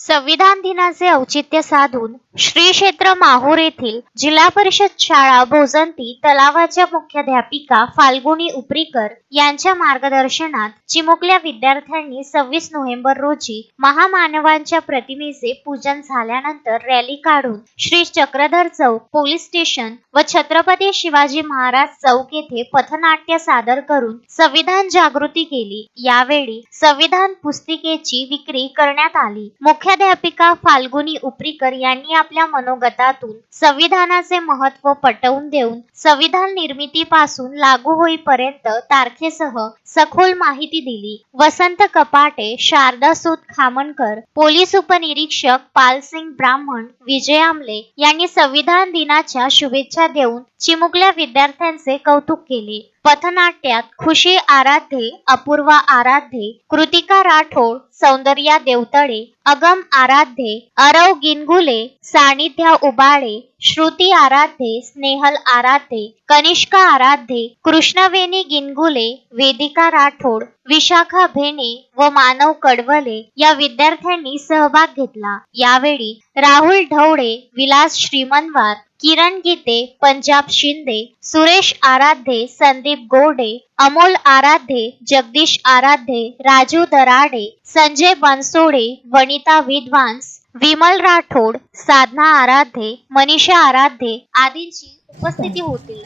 संविधान दिनाचे औचित्य साधून श्री क्षेत्र माहूर येथील जिल्हा परिषद शाळा भोजंती तलावाच्या मुख्याध्यापिका फाल्गुनी उपरीकर यांच्या मार्गदर्शनात चिमुकल्या विद्यार्थ्यांनी सव्वीस नोव्हेंबर रोजी महामानवांच्या प्रतिमेचे पूजन झाल्यानंतर रॅली काढून श्री चक्रधर चौक पोलीस स्टेशन व छत्रपती शिवाजी महाराज चौक येथे पथनाट्य सादर करून संविधान जागृती केली. यावेळी संविधान पुस्तिकेची विक्री करण्यात आली. मुख्य मुख्याध्यापिका फाल्गुनी उपरीकर यांनी आपल्या मनोगतातून संविधानाचे महत्त्व पटवून देऊन संविधान निर्मितीपासून लागू होईपर्यंत तारखेसह सखोल माहिती दिली. वसंत कपाटे शारदा सूत खामणकर पोलीस उपनिरीक्षक पालसिंग ब्राह्मण विजय आमले यांनी संविधान दिनाच्या शुभेच्छा देऊन चिमुकल्या विद्यार्थ्यांचे कौतुक केले. पथनाट्यात खुशी आराध्ये अपूर्वा आराध्ये कृतिका राठोड सौंदर्या देवतळे अगम आराध्ये अरव गिनगुले सानिध्या उबाळे श्रुती आराध्ये स्नेहल आराध्ये कनिष्का आराध्ये कृष्णवेणी गिनगुले वेदिका राठोड विशाखा भेणे व मानव कडवले या विद्यार्थ्यांनी सहभाग घेतला. यावेळी राहुल ढवळे विलास श्रीमनवार किरण गीते पंजाब शिंदे सुरेश आराध्ये संदीप गोडे अमोल आराध्ये जगदीश आराध्ये राजू दराडे संजय बनसोडे वनिता विद्वांस विमल राठोड साधना आराध्ये मनीषा आराध्ये आदींची उपस्थिती होती.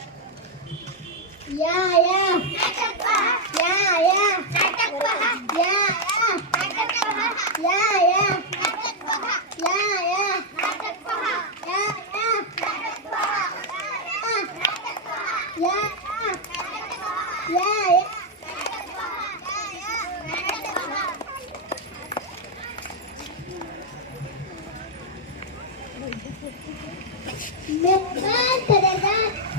या या. या या. या या.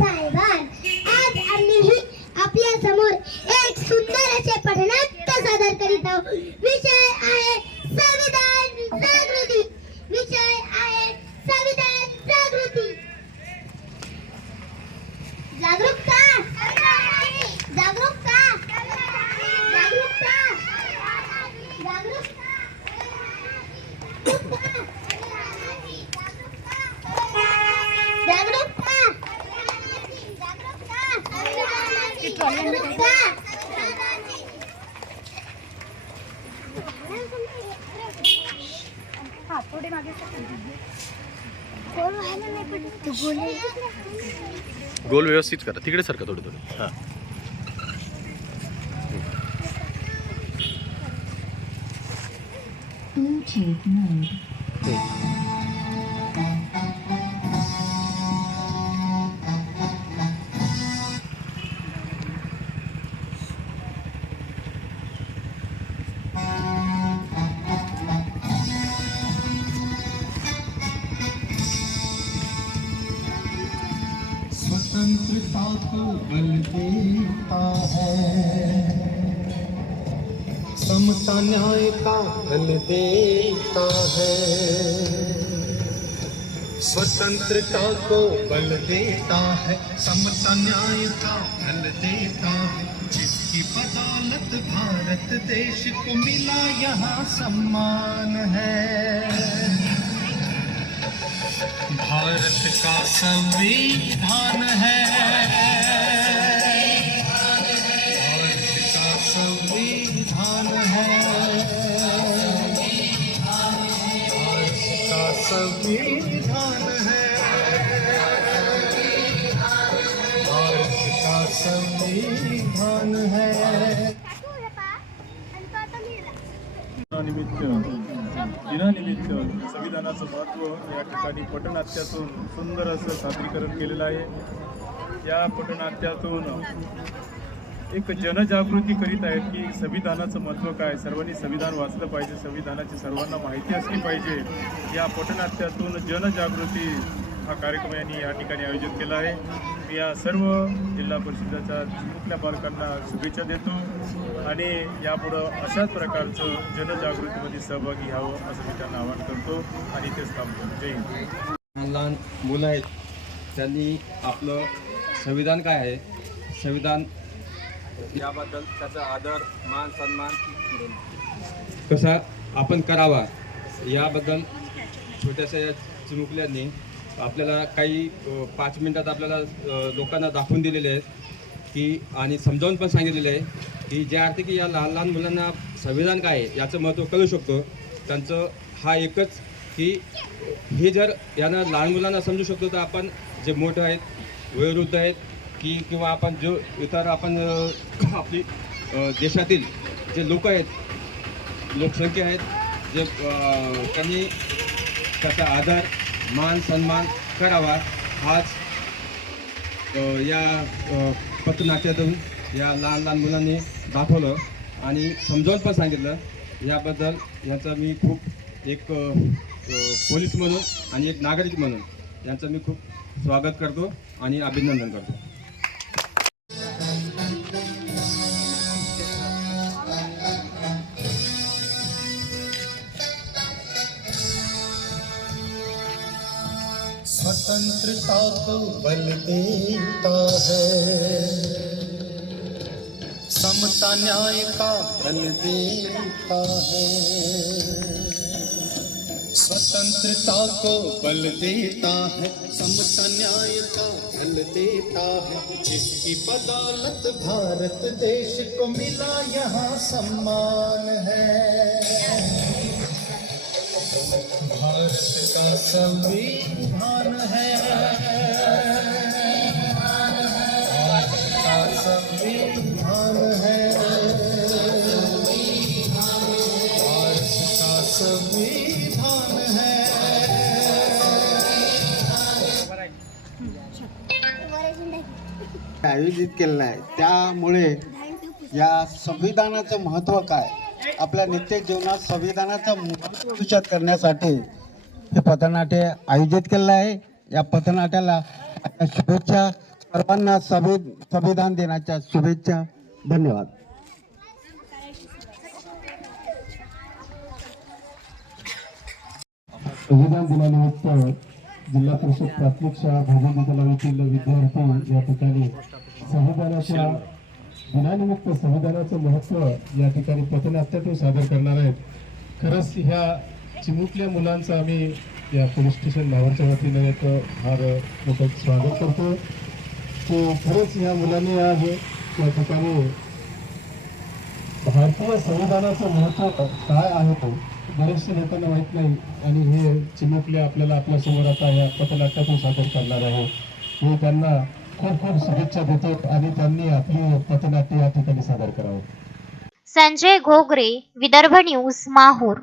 आज आम्ही आपल्यासमोर एक सुंदर असे पठणात सादर करीत आहोत. विषय आहे संविधान जागृती विषय आहे संविधान जागृती जागरूकता जागरूकता जागरूकता जागरूकता जागरूकता गोल व्यवस्थित करा. तिकडे सारखं थोडं थोडं? हां. Bluetooth mode. स्वतंत्रता को बल देता है। समता न्याय का बल देता है। स्वतंत्रता को बल देता है। समता न्याय का बल देता है। जिसकी बदौलत भारत देश को मिला, यहाँ सम्मान है। भारत का संविधान है। संविधान है संविधान है दिनानिमित्त दिनानिमित्त संविधानाचं महत्त्व या ठिकाणी पटनाट्यातून सुंदर असं सादरीकरण केलेलं आहे. या पटनाट्यातून एक जनजागृती करीत आहेत की संविधानाचं महत्त्व काय? सर्वांनी संविधान वाचलं पाहिजे संविधानाची सर्वांना माहिती असली पाहिजे. या पटनाट्यातून जनजागृती हा कार्यक्रम यांनी या ठिकाणी आयोजित केला आहे. मी या सर्व जिल्हा परिषदेच्या चिमुकल्या पालकांना शुभेच्छा देतो आणि यापुढं अशाच प्रकारचं जनजागृतीमध्ये सहभागी व्हावं असं मी त्यांना आवाहन करतो आणि तेच काम जय हिंद. लहान लहान मुलं आहेत. त्यांनी आपलं संविधान काय आहे? संविधान याबद्दल त्याचा आदर मान सन्मान कसा आपण करावा याबद्दल छोट्याशा या चिमुकल्यांनी आपल्याला काही पाच मिनिटात आपल्याला लोकांना दाखवून दिलेले आहेत की आणि समजावून पण सांगितलेलं आहे की ज्या अर्थी की या लहान लहान मुलांना संविधान काय आहे याचं महत्त्व कळू शकतो. त्यांचं हा एकच की हे जर यांना लहान मुलांना समजू शकतो तर आपण जे मोठं आहेत वयोवृद्ध आहेत की किंवा आपण जो इतर आपण आपली देशातील जे लोक आहेत लोकसंख्या आहेत जे त्यांनी त्याचा आधार मान सन्मान करावा आज या पथनाट्यातून या लहान लहान मुलांनी दाखवलं. आणि समजावून पण सांगितलं. याबद्दल यांचा मी खूप एक पोलीस म्हणून आणि एक नागरिक म्हणून यांचं मी खूप स्वागत करतो आणि अभिनंदन करतो. स्वतंत्रता को बल देता है। समता न्याय का बल देता है। स्वतंत्रता को बल देता है। समता न्याय का बल देता है। जिसकी बदौलत भारत देश को मिला, यहाँ सम्मान है। भारत का संविधान है भारत का संविधान है भारत का संविधान है आयोजित केलेलं आहे त्यामुळे या संविधानाचं महत्त्व काय? आपल्या नित्य जीवनात संविधानाचा महत्त्व विचार करण्यासाठी हे पथनाट्य आयोजित केलेलं आहे. या पथनाट्याला शुभेच्छा. सर्वांना संवि संविधान दिनाच्या शुभेच्छा. धन्यवाद. संविधान दिनानिमित्त जिल्हा परिषद प्राथमिक शाळा भाजप तलाव विद्यार्थी या ठिकाणी संविधानाच्या दिनानिमित्त संविधानाचं महत्त्व या ठिकाणी पथनाट्यातून सादर करणार आहेत. खरंच ह्या चिमुकल्या मुलांचं आम्ही या पोलीस स्टेशन नावाच्या वतीने फार मोठं स्वागत करतो की खरंच ह्या मुलांनी आज या ठिकाणी भारतीय संविधानाचं महत्त्व काय आहे तो? बरेचसे लोकांना माहीत नाही आणि हे चिमुकले आपल्याला आपल्यासमोर आता या पथनाट्यातून सादर करणार आहे. हे त्यांना खूप खूप शुभेच्छा देतो आणि त्यांनी आपली पथनाट्य या ठिकाणी सादर करावं. संजय घोगरे विदर्भ न्यूज माहूर.